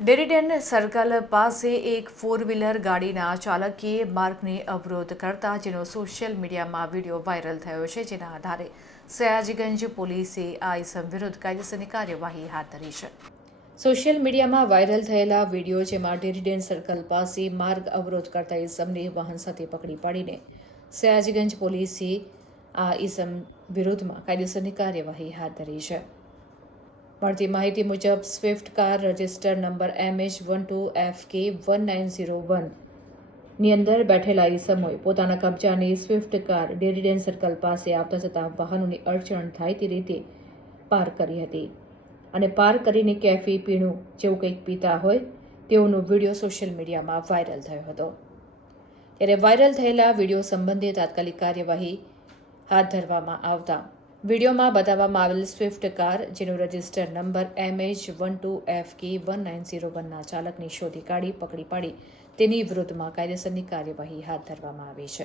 Dairy Den circle પાસે એક four wheeler ગાડીના ચાલકે માર્ગને અવરોધ કરતા જેનો સોશિયલ મીડિયામાં વિડીયો વાયરલ થયો છે, જેના આધારે સયાજીગંજ પોલીસે આ ઇસમ વિરુદ્ધ કાયદેસરની કાર્યવાહી હાથ ધરી છે. સોશિયલ મીડિયામાં વાયરલ થયેલા વિડીયો, જેમાં ડેરીડેન સર્કલ પાસે માર્ગ અવરોધ કરતા ઇસમને વાહન સાથે પકડી પાડીને સયાજીગંજ પોલીસે આ ઇસમ વિરુદ્ધમાં કાયદેસરની કાર્યવાહી હાથ ધરી છે. મળતી માહિતી મુજબ Swift car register number MH12FK1901 ની અંદર બેઠેલા ઇસમોએ પોતાના કબજાની સ્વિફ્ટ કાર ડેરીડેન સર્કલ પાસે આવતા જતા વાહનોની અડચણ થાય તે રીતે પાર્ક કરી હતી અને પાર્ક કરીને કેફી પીણું જેવું કંઈક પીતા હોય તેઓનો વિડીયો સોશિયલ મીડિયામાં વાયરલ થયો હતો. ત્યારે વાયરલ થયેલા વિડીયો સંબંધે તાત્કાલિક કાર્યવાહી હાથ ધરવામાં આવતા વિડીયોમાં બતાવવામાં આવેલ સ્વિફ્ટ કાર, જેનો રજિસ્ટર નંબર MH12FK1901ના ચાલકની શોધી કાઢી પકડી પાડી તેની વિરુદ્ધમાં કાયદેસરની કાર્યવાહી હાથ ધરવામાં આવી છે.